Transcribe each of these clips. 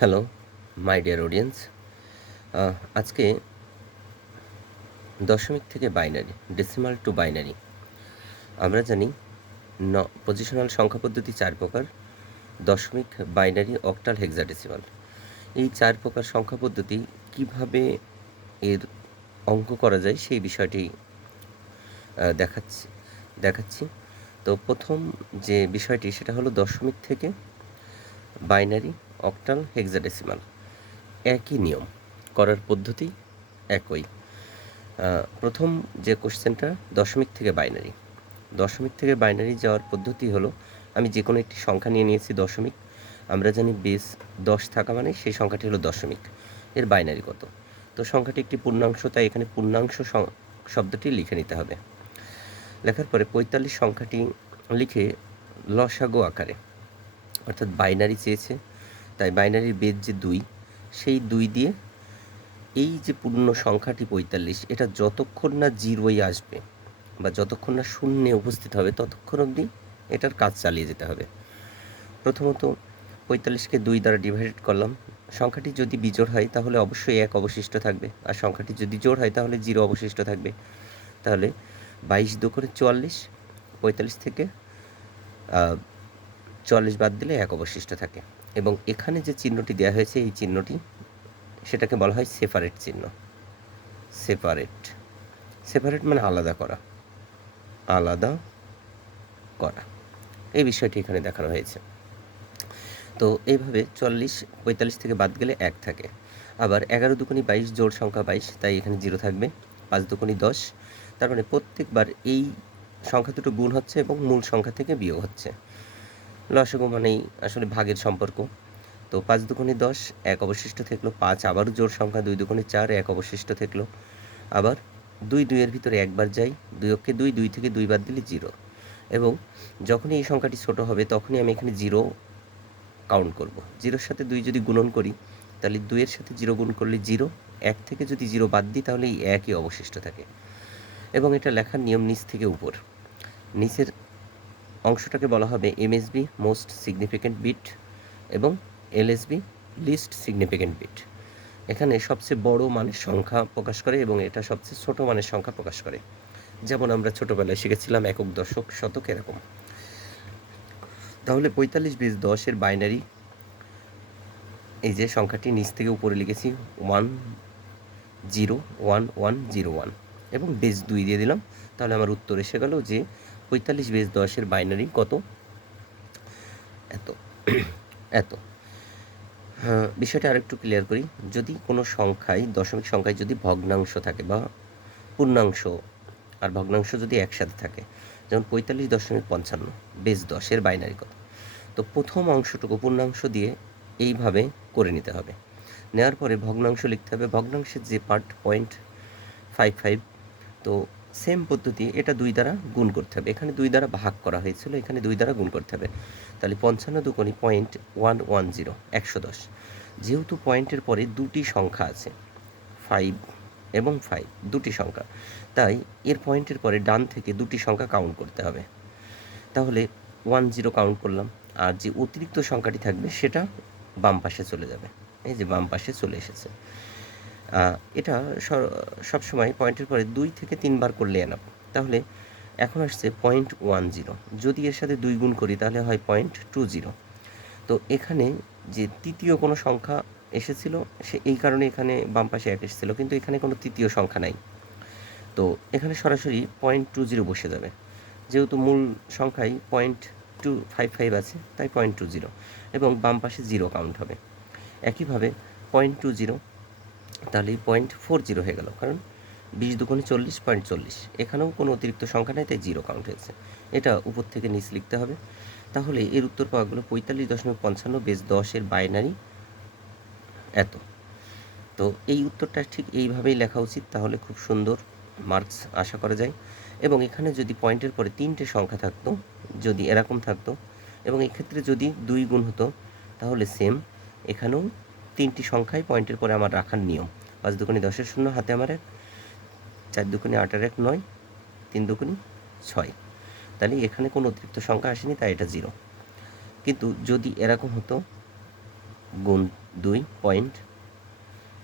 Hello my dear audience আজকে দশমিক থেকে বাইনারি ডেসিমাল টু বাইনারি আমরা জানি ন পজিশনাল সংখ্যা পদ্ধতি চার প্রকার, দশমিক বাইনারি অক্টাল হেক্সাডেসিমাল এই চার প্রকার সংখ্যা পদ্ধতি কীভাবে এর অঙ্ক করা যায় সেই বিষয়টি দেখাচ্ছি দেখাচ্ছি। তো প্রথম যে বিষয়টি সেটা হলো দশমিক থেকে বাইনারি অক্টাল হেক্সাডেসিমাল। একই নিয়ম, করার পদ্ধতি একই। প্রথম যে কোশ্চেনটা দশমিক থেকে বাইনারি। দশমিক থেকে বাইনারি যাওয়ার পদ্ধতি হলো, আমি যে কোনো একটি সংখ্যা নিয়ে নিয়েছি দশমিক, আমরা জানি বেস দশ থাকা মানে সেই সংখ্যাটি হলো দশমিক, এর বাইনারি কত। তো সংখ্যাটি একটি পূর্ণাংশ, তাই এখানে পূর্ণাংশ শব্দটি লিখে নিতে হবে। লেখার পরে পঁয়তাল্লিশ সংখ্যাটি লিখে লসাগো আকারে, অর্থাৎ বাইনারি চেয়েছে তাই বাইনারির বেদ যে দুই, সেই দুই দিয়ে এই যে পূর্ণ সংখ্যাটি পঁয়তাল্লিশ, এটা যতক্ষণ না জিরোই আসবে বা যতক্ষণ না শূন্যে উপস্থিত হবে, ততক্ষণ অবধি এটার কাজ চালিয়ে যেতে হবে। প্রথমত পঁয়তাল্লিশকে দুই দ্বারা ডিভাইডেড করলাম। সংখ্যাটি যদি বিজোড় হয়, তাহলে অবশ্যই এক অবশিষ্ট থাকবে। আর সংখ্যাটি যদি জোড় হয়, তাহলে জিরো অবশিষ্ট থাকবে। তাহলে বাইশ দু করে চুয়াল্লিশ, পঁয়তাল্লিশ থেকে চুয়াল্লিশ বাদ দিলে এক অবশিষ্ট থাকে। এবং এখানে যে চিহ্নটি দেওয়া হয়েছে, এই চিহ্নটি সেটাকে বলা হয় সেপারেট চিহ্ন। সেপারেট সেপারেট মানে আলাদা করা। আলাদা করা। এই বিষয়টি এখানে দেখানো হয়েছে। তো এইভাবে চল্লিশ, পঁয়তাল্লিশ থেকে বাদ গেলে এক থাকে। আবার এগারো দুকুনি বাইশ, জোড় সংখ্যা বাইশ, তাই এখানে জিরো থাকবে। পাঁচ দুকুনি দশ। তার মানে প্রত্যেকবার এই সংখ্যা দুটো গুণ হচ্ছে এবং মূল সংখ্যা থেকে বিয়োগ হচ্ছে। লসগো মানেই আসলে ভাগের সম্পর্ক। তো পাঁচ দুগুণে দশ, এক অবশিষ্ট থাকল পাঁচ, আবারও জোর সংখ্যা দুই দুগুণে চার, এক অবশিষ্ট থাকল। আবার দুই দুইয়ের ভিতরে একবার যাই, দুই অক্ষে দুই দুই থেকে দুই বাদ দিলে জিরো। এবং যখনই এই সংখ্যাটি ছোট হবে, তখনই আমি এখানে জিরো কাউন্ট করব। জিরোর সাথে দুই যদি গুণন করি, তাহলে দুইয়ের সাথে জিরো গুণ করলে জিরো, এক থেকে যদি জিরো বাদ দিই, তাহলে এই একই অবশিষ্ট থাকে। এবং এটা লেখার নিয়ম নিচ থেকে উপর। নিচের অংশটাকে বলা হবে এমএসবি মোস্ট সিগনিফিক্যান্ট বিট এবং এলএসবি লিস্ট সিগনিফিক্যান্ট বিট এখানে সবচেয়ে বড় মানের সংখ্যা প্রকাশ করে এবং এটা সবচেয়ে ছোট মানের সংখ্যা প্রকাশ করে। যেমন আমরা ছোটোবেলায় শিখেছিলাম একক দশক শতক এরকম। তাহলে পঁয়তাল্লিশ বিশ দশের বাইনারি এই যে সংখ্যাটি নিচ থেকে উপরে লিখেছি one zero one one zero one এবং বেস দুই দিয়ে দিলাম, তাহলে আমার উত্তর এসে গেল যে পঁয়তাল্লিশ বেস দশের বাইনারি কত? এত এত। হ্যাঁ, বিষয়টা আরেকটু ক্লিয়ার করি। যদি কোনো সংখ্যায় দশমিক সংখ্যায় যদি ভগ্নাংশ থাকে বা পূর্ণাংশ আর ভগ্নাংশ যদি একসাথে থাকে যেমন পঁয়তাল্লিশ দশমিক পঞ্চান্ন বেস দশের বাইনারি কত? তো প্রথম অংশটুকু পূর্ণাংশ দিয়ে এইভাবে করে নিতে হবে। নেওয়ার পরে ভগ্নাংশ লিখতে হবে। ভগ্নাংশের যে পার্ট পয়েন্ট ফাইভ ফাইভ তো সেম পদ্ধতি, এটা দুই দ্বারা গুণ করতে হবে। এখানে দুই দ্বারা ভাগ করা হয়েছিল, এখানে দুই দ্বারা গুণ করতে হবে। তাহলে পঞ্চান্ন দুকোনি পয়েন্ট ওয়ান ওয়ান জিরো একশো দশ। যেহেতু পয়েন্টের পরে দুটি সংখ্যা আছে ফাইভ এবং ফাইভ দুটি সংখ্যা, তাই এর পয়েন্টের পরে ডান থেকে দুটি সংখ্যা কাউন্ট করতে হবে। তাহলে ওয়ান জিরো কাউন্ট করলাম, আর যে অতিরিক্ত সংখ্যাটি থাকবে, সেটা বাম পাশে চলে যাবে। এই যে বাম পাশে চলে এসেছে। এটা সবসময় পয়েন্টের পরে দুই থেকে তিনবার করলে এনাফ। তাহলে এখন আসছে পয়েন্ট ওয়ান জিরো। যদি এর সাথে দুই গুণ করি তাহলে হয় পয়েন্ট টু জিরো। তো এখানে যে তৃতীয় কোনো সংখ্যা এসেছিল, সে এই কারণে এখানে বাম পাশে এক এসেছিল, কিন্তু এখানে কোনো তৃতীয় সংখ্যা নাই। তো এখানে সরাসরি পয়েন্ট টু জিরো বসে যাবে। যেহেতু মূল সংখ্যায় পয়েন্ট টু ফাইভ ফাইভ আছে, তাই পয়েন্ট টু জিরো। এবং বাম পাশে জিরো কাউন্ট হবে। একইভাবে পয়েন্ট টু জিরো তাহলে পয়েন্ট ফোর জিরো হয়ে গেল। কারণ বিশ দুগুণে চল্লিশ পয়েন্ট চল্লিশ। এখানেও কোনো অতিরিক্ত সংখ্যা নেই, তাই জিরো কাউন্ট হয়েছে। এটা উপর থেকে নিচ লিখতে হবে। তাহলে এর উত্তর পাওয়া গেলো পঁয়তাল্লিশ দশমিক পঞ্চান্ন বেশ দশের বাইনারি এত। তো এই উত্তরটা ঠিক এইভাবেই লেখা উচিত, তাহলে খুব সুন্দর মার্কস আশা করা যায়। এবং এখানে যদি পয়েন্টের পরে তিনটে সংখ্যা থাকতো, যদি এরকম থাকতো, এবং এক্ষেত্রে যদি দুই গুণ হতো, তাহলে সেম এখানেও তিনটি সংখ্যাই পয়েন্টের পরে আমার রাখার নিয়ম। পাঁচ দুগুণে দশের শূন্য, হাতে আমার এক, চার দুকুনি আটের এক, নয়, তিন দুকুনি ছয়। তাহলে এখানে কোনো অতিরিক্ত সংখ্যা আসেনি, তাই এটা জিরো। কিন্তু যদি এরকম হতো, গুণ দুই, পয়েন্ট,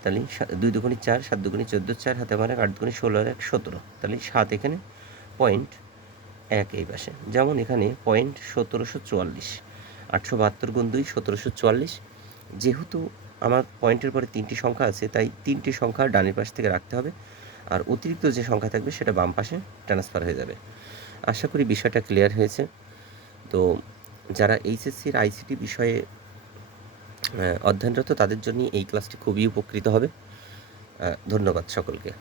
তাহলে দুই দুগুণি চার, সাত দুগুণি চোদ্দ, চার হাতে আমার এক, আট দুগুণি ষোলো এক, সতেরো। তাহলে সাত এখানে, পয়েন্ট এক এই পাশে। যেমন এখানে পয়েন্ট সতেরোশো চুয়াল্লিশ, আটশো বাহাত্তর গুণ দুই, সতেরোশো চুয়াল্লিশ। যেহেতু আমার পয়েন্টের পরে তিনটি সংখ্যা আছে, তাই তিনটি সংখ্যা ডানের পাশ থেকে রাখতে হবে। আর অতিরিক্ত যে সংখ্যা থাকবে সেটা বাম পাশে ট্রান্সফার হয়ে যাবে। আশা করি বিষয়টা ক্লিয়ার হয়েছে। তো যারা এইচএসসির আইসিটি বিষয়ে অধ্যয়নরত, তাদের জন্য এই ক্লাসটি খুবই উপকৃত হবে। ধন্যবাদ সকলকে।